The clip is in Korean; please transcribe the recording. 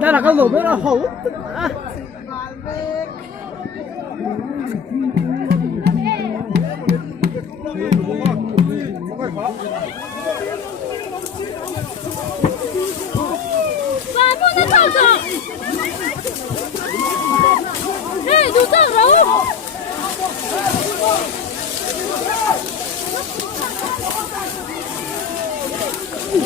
Đã là con lùm đó hủ. Bà mua nó sao rồi? Ê, đủ sao rồi? Ui